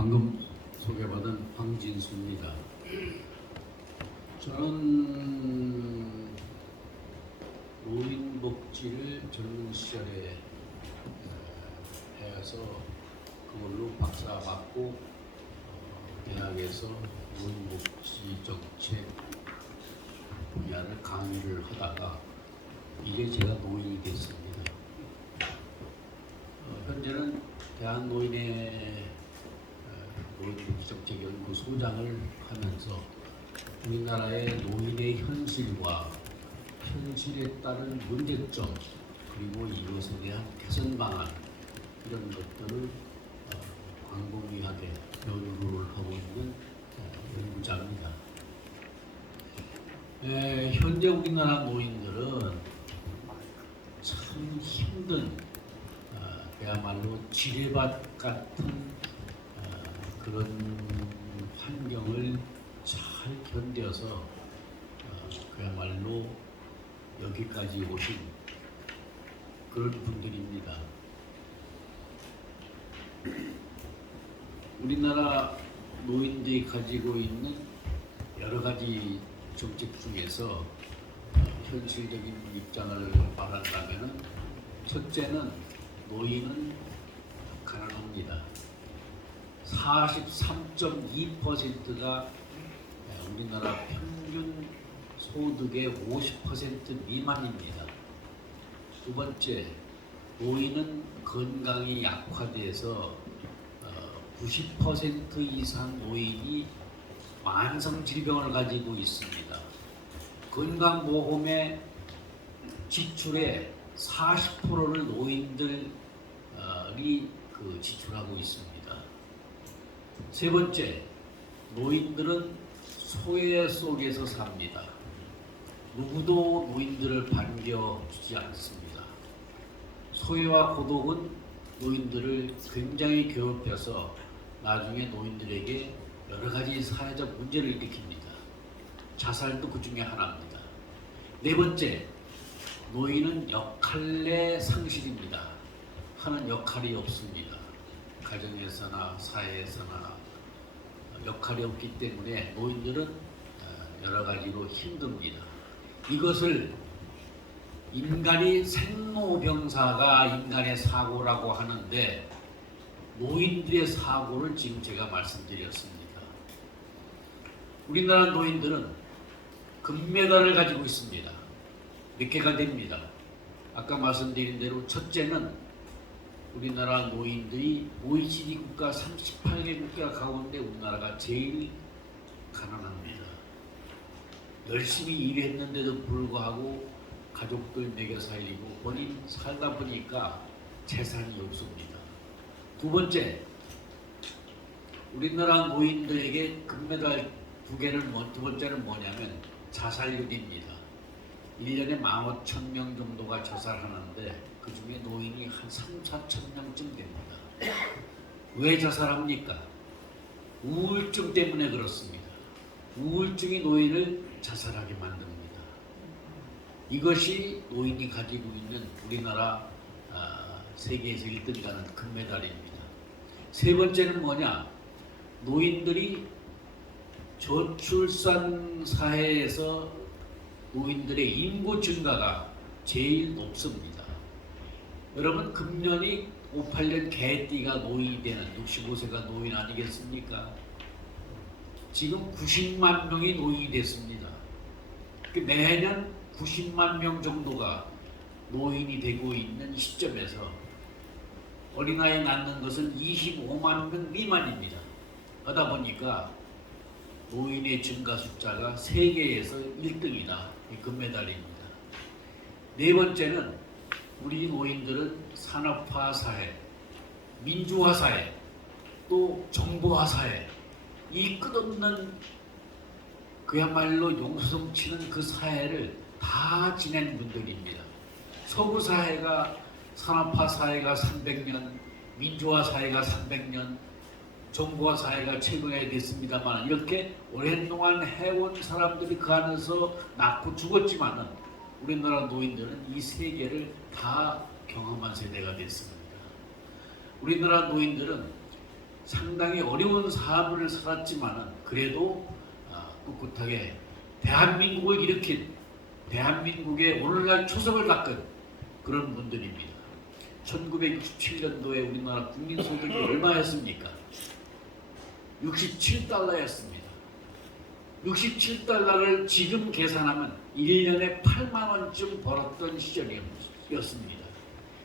방금 소개받은 황진수입니다. 저는 노인복지를 젊은 시절에 해서 그걸로 박사 받고 대학에서 노인복지 정책 분야를 강의를 하다가 이제 제가 노인이 됐습니다. 현재는 대한노인의 노인복지정책연구소장을 하면서 우리나라의 노인의 현실과 현실에 따른 문제점 그리고 이것에 대한 개선 방안 이런 것들을 광범위하게 연구를 하고 있는 연구자입니다. 현재 우리나라 노인들은 참 힘든 그야말로 지뢰밭 같은 그런 환경을 잘 견뎌서 그야말로 여기까지 오신 그런 분들입니다. 우리나라 노인들이 가지고 있는 여러 가지 정책 중에서 현실적인 입장을 말한다면 첫째는 노인은 가난합니다. 43.2%가 우리나라 평균 소득의 50% 미만입니다. 두 번째, 노인은 건강이 약화돼서 90% 이상 노인이 만성 질병을 가지고 있습니다. 건강보험의 지출의 40%를 노인들이 지출하고 있습니다. 세 번째, 노인들은 소외 속에서 삽니다. 누구도 노인들을 반겨주지 않습니다. 소외와 고독은 노인들을 굉장히 괴롭혀서 나중에 노인들에게 여러 가지 사회적 문제를 일으킵니다. 자살도 그 중에 하나입니다. 네 번째, 노인은 역할의 상실입니다. 하는 역할이 없습니다. 가정에서나 사회에서나 역할이 없기 때문에 노인들은 여러 가지로 힘듭니다. 이것을 인간이 생로병사가 인간의 사고라고 하는데 노인들의 사고를 지금 제가 말씀드렸습니다. 우리나라 노인들은 금메달을 가지고 있습니다. 몇 개가 됩니다. 아까 말씀드린 대로 첫째는 우리나라 노인들이 OECD 국가 38개 국가 가운데 우리나라가 제일 가난합니다. 열심히 일했는데도 불구하고 가족들 먹여 살리고 본인 살다 보니까 재산이 없습니다. 두 번째, 우리나라 노인들에게 금메달 두 번째는 뭐냐면 자살률입니다. 1년에 15,000명 정도가 자살하는데 그 중에 노인이 한 3,4,000명쯤 됩니다. 왜 자살합니까? 우울증 때문에 그렇습니다. 우울증이 노인을 자살하게 만듭니다. 이것이 노인이 가지고 있는 우리나라 세계에서 1등이라는 금메달입니다. 세 번째는 뭐냐? 노인들이 저출산 사회에서 노인들의 인구 증가가 제일 높습니다. 여러분 금년이 58년 개띠가 노인이 되는 65세가 노인 아니겠습니까? 지금 90만 명이 노인이 됐습니다. 매년 90만 명 정도가 노인이 되고 있는 시점에서 어린아이 낳는 것은 25만 명 미만입니다. 하다 보니까 노인의 증가 숫자가 세계에서 1등이다. 금메달입니다. 네 번째는 우리 노인들은 산업화 사회, 민주화 사회, 또 정보화 사회, 이 끝없는 그야말로 용수성치는 그 사회를 다 지낸 분들입니다. 서구 사회가 산업화 사회가 300년, 민주화 사회가 300년, 정부와 사회가 최근에 됐습니다만 이렇게 오랜 동안 해온 사람들이 그 안에서 낳고 죽었지만은 우리나라 노인들은 이 세계를 다 경험한 세대가 됐습니다. 우리나라 노인들은 상당히 어려운 삶을 살았지만은 그래도 꿋꿋하게 대한민국을 일으킨 대한민국의 오늘날 초석을 닦은 그런 분들입니다. 1967년도에 우리나라 국민소득이 얼마였습니까? 67달러였습니다. 67달러를 지금 계산하면 1년에 8만 원쯤 벌었던 시절이었습니다.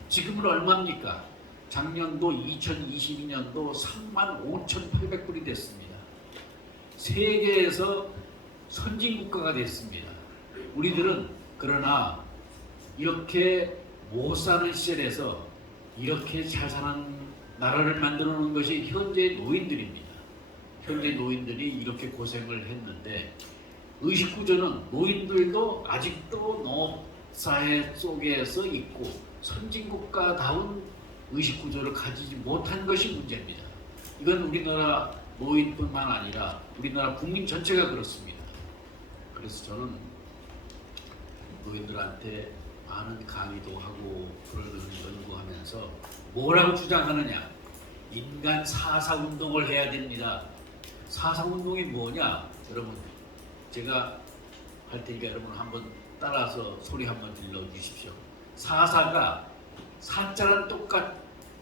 지금은 얼마입니까? 작년도 2022년도 35,800불이 됐습니다. 세계에서 선진국가가 됐습니다. 우리들은 그러나 이렇게 못 사는 시절에서 이렇게 잘 사는 나라를 만들어 놓은 것이 현재 노인들입니다. 현재 노인들이 이렇게 고생을 했는데 의식구조는 노인들도 아직도 농업사회 속에서 있고 선진국가다운 의식구조를 가지지 못한 것이 문제입니다. 이건 우리나라 노인뿐만 아니라 우리나라 국민 전체가 그렇습니다. 그래서 저는 노인들한테 많은 강의도 하고 그런 연구하면서 뭐라고 주장하느냐? 인간 사사운동을 해야 됩니다. 사사운동이 뭐냐? 여러분 제가 할 테니까 여러분 한번 따라서 소리 한번 들려주십시오. 사사가 사자는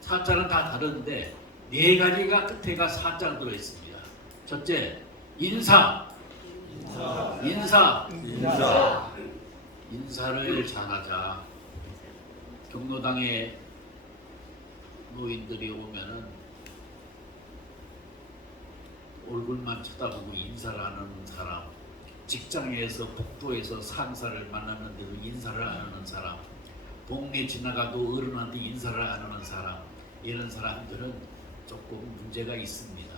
사자는 다 다른데 네 가지가 끝에가 사자가 들어있습니다. 첫째, 인사. 인사를 잘하자. 경로당에 노인들이 오면은 얼굴만 쳐다보고 인사를 안 하는 사람, 직장에서 복도에서 상사를 만났는데도 인사를 안 하는 사람, 동네 지나가도 어른한테 인사를 안 하는 사람, 이런 사람들은 조금 문제가 있습니다.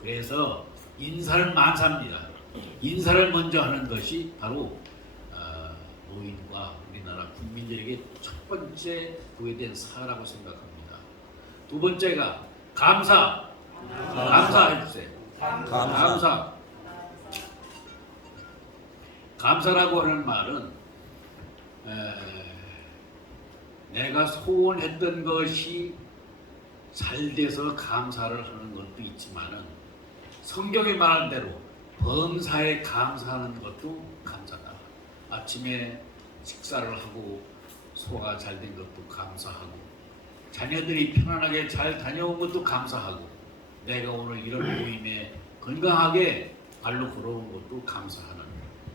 그래서 인사를 만사합니다. 인사를 먼저 하는 것이 바로 노인과 우리나라 국민들에게 첫 번째 부여된 사라고 생각합니다. 두 번째가 감사. 감사해주세요. 감사라고 하는 말은 내가 소원했던 것이 잘 돼서 감사를 하는 것도 있지만은 성경에 말한 대로 범사에 감사하는 것도 감사다. 아침에 식사를 하고 소화가 잘 된 것도 감사하고 자녀들이 편안하게 잘 다녀온 것도 감사하고 내가 오늘 이런 모임에 건강하게 발로 걸어온 것도 감사하는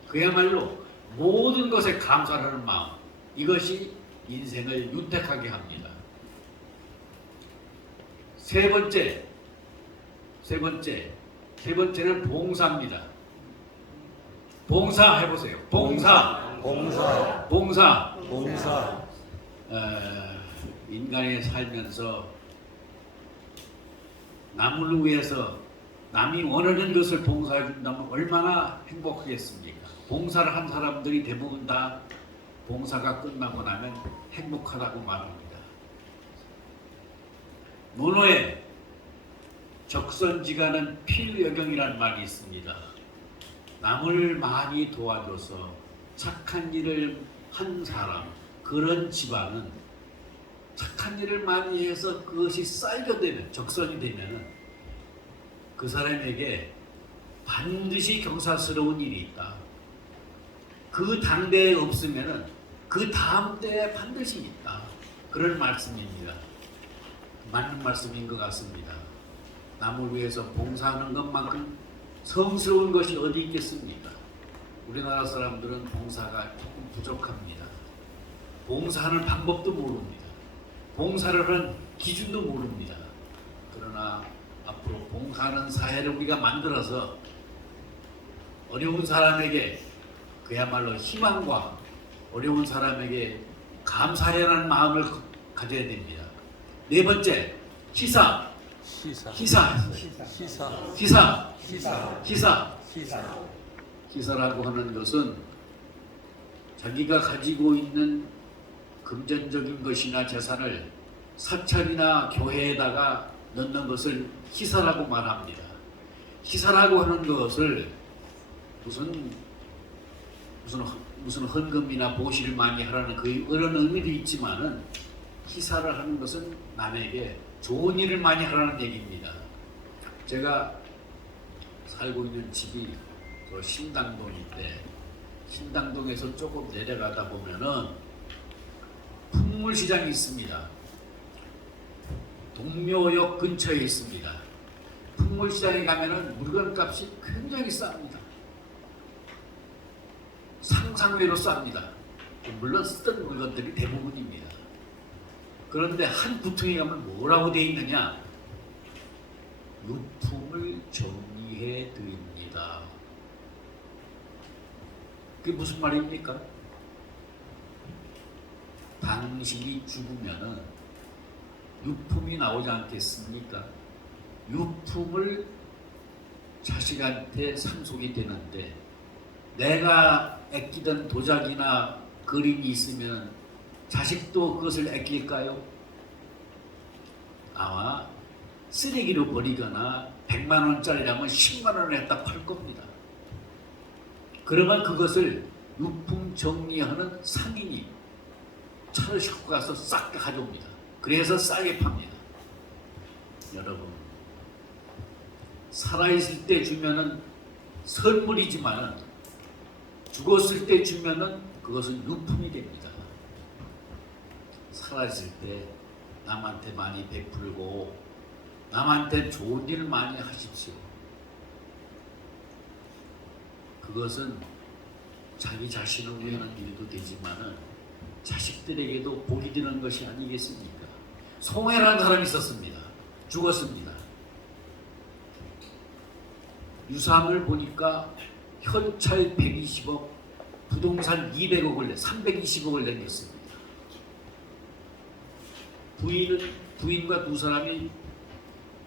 그야말로 모든 것에 감사하는 마음, 이것이 인생을 윤택하게 합니다. 세 번째는 봉사입니다. 봉사 해보세요. 봉사. 인간이 살면서 남을 위해서 남이 원하는 것을 봉사해 준다면 얼마나 행복하겠습니까? 봉사를 한 사람들이 대부분 다 봉사가 끝나고 나면 행복하다고 말합니다. 논어에 적선지가는 필여경이라는 말이 있습니다. 남을 많이 도와줘서 착한 일을 한 사람, 그런 집안은 착한 일을 많이 해서 그것이 쌓이게 되면, 적선이 되면은 그 사람에게 반드시 경사스러운 일이 있다. 그 당대에 없으면은 그 다음 때에 반드시 있다. 그런 말씀입니다. 맞는 말씀인 것 같습니다. 남을 위해서 봉사하는 것만큼 성스러운 것이 어디 있겠습니까? 우리나라 사람들은 봉사가 조금 부족합니다. 봉사하는 방법도 모릅니다. 봉사를 하는 기준도 모릅니다. 그러나 앞으로 봉사하는 사회를 우리가 만들어서 어려운 사람에게 그야말로 희망과 어려운 사람에게 감사하려는 마음을 가져야 됩니다. 네 번째, 희사라고 하는 것은 자기가 가지고 있는 금전적인 것이나 재산을 사찰이나 교회에다가 넣는 것을 희사라고 말합니다. 희사라고 하는 것을 무슨 헌금이나 보시를 많이 하라는 그런 의미도 있지만은 희사를 하는 것은 남에게 좋은 일을 많이 하라는 얘기입니다. 제가 살고 있는 집이 저 신당동인데 신당동에서 조금 내려가다 보면은 풍물시장이 있습니다. 동묘역 근처에 있습니다. 풍물시장에 가면은 물건값이 굉장히 쌉니다. 상상외로 쌉니다. 물론 쓰던 물건들이 대부분입니다. 그런데 한 구퉁에 가면 뭐라고 되어 있느냐? 유품을 정리해 드립니다. 그게 무슨 말입니까? 당신이 죽으면은 유품이 나오지 않겠습니까? 유품을 자식한테 상속이 되는데 내가 아끼던 도자기나 그림이 있으면 자식도 그것을 아낄까요? 아마 쓰레기로 버리거나 100만 원짜리라면 10만 원에 딱 팔 겁니다. 그러면 그것을 유품 정리하는 상인이 차를 싣고 가서 싹 가져옵니다. 그래서 싸게 팝니다. 여러분, 살아있을 때 주면은 선물이지만 죽었을 때 주면은 그것은 유품이 됩니다. 살아있을 때 남한테 많이 베풀고 남한테 좋은 일을 많이 하십시오. 그것은 자기 자신을 위한 일도 되지만은 자식들에게도 복이 되는 것이 아니겠습니까? 송해라는 사람이 있었습니다. 죽었습니다. 유산을 보니까 현찰 120억, 부동산 200억을 320억을 내렸습니다. 부인과 두 사람이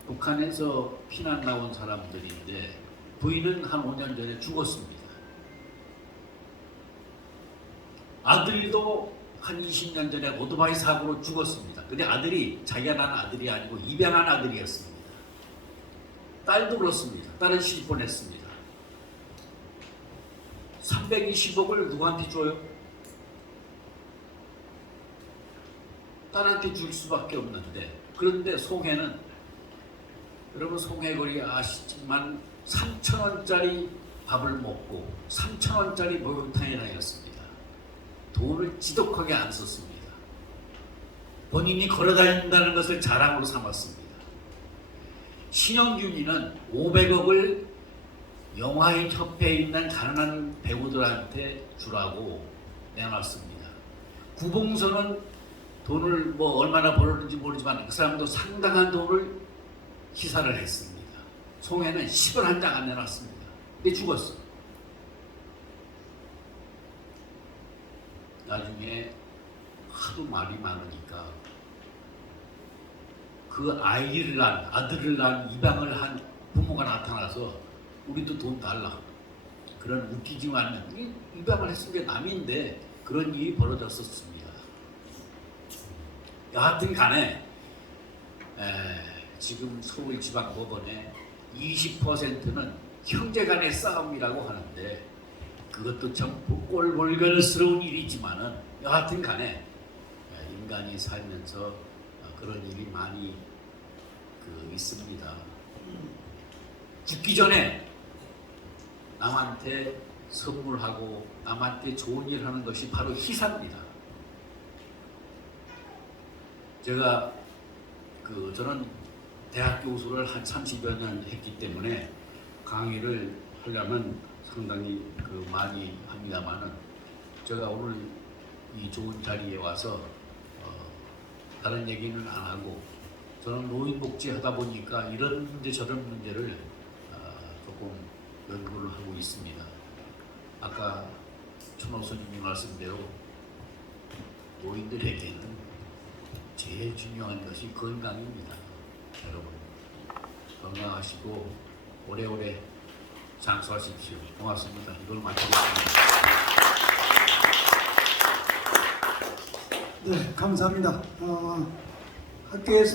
북한에서 피난 나온 사람들인데 부인은 한 5년 전에 죽었습니다. 아들도 한 20년 전에 오토바이 사고로 죽었습니다. 근데 아들이 자기가 낳은 아들이 아니고 입양한 아들이었습니다. 딸도 그렇습니다. 딸은 시집 보냈습니다. 320억을 누구한테 줘요? 딸한테 줄 수밖에 없는데, 그런데 송해는, 여러분 송해거리 아시지만 3,000원짜리 밥을 먹고 3,000원짜리 목욕탕에 다녔습니다. 돈을 지독하게 안 썼습니다. 본인이 걸어다닌다는 것을 자랑으로 삼았습니다. 신영균이는 500억을 영화인 협회에 있는 가난한 배우들한테 주라고 내놨습니다. 구봉서는 돈을 뭐 얼마나 벌었는지 모르지만 그 사람도 상당한 돈을 희사를 했습니다. 송해는 10원 한 장 안 내놨습니다. 근데 죽었어. 나중에 하도 말이 많으니까 그 아이를 낳은, 아들을 낳은 입양을 한 부모가 나타나서 우리도 돈 달라. 그런 웃기지만 입양을 했은 게 남인데 그런 일이 벌어졌었습니다. 여하튼 간에 지금 서울지방법원에 20%는 형제간의 싸움이라고 하는데 그것도 참 꼴불견스러운 일이지만은 여하튼 간에 인간이 살면서 그런 일이 많이 있습니다. 죽기 전에 남한테 선물하고 남한테 좋은 일 하는 것이 바로 희사입니다. 제가 저는 대학 교수를 한 30여 년 했기 때문에 강의를 하려면 상당히 많이 합니다만은 제가 오늘 이 좋은 자리에 와서 다른 얘기는 안 하고 저는 노인복지 하다 보니까 이런 문제 저런 문제를 조금 연구를 하고 있습니다. 아까 천호선님이 말씀대로 노인들에게는 제일 중요한 것이 건강입니다. 여러분 건강하시고 오래오래 장수하십시오. 고맙습니다. 이걸 마치겠습니다. 네, 감사합니다. 학교에서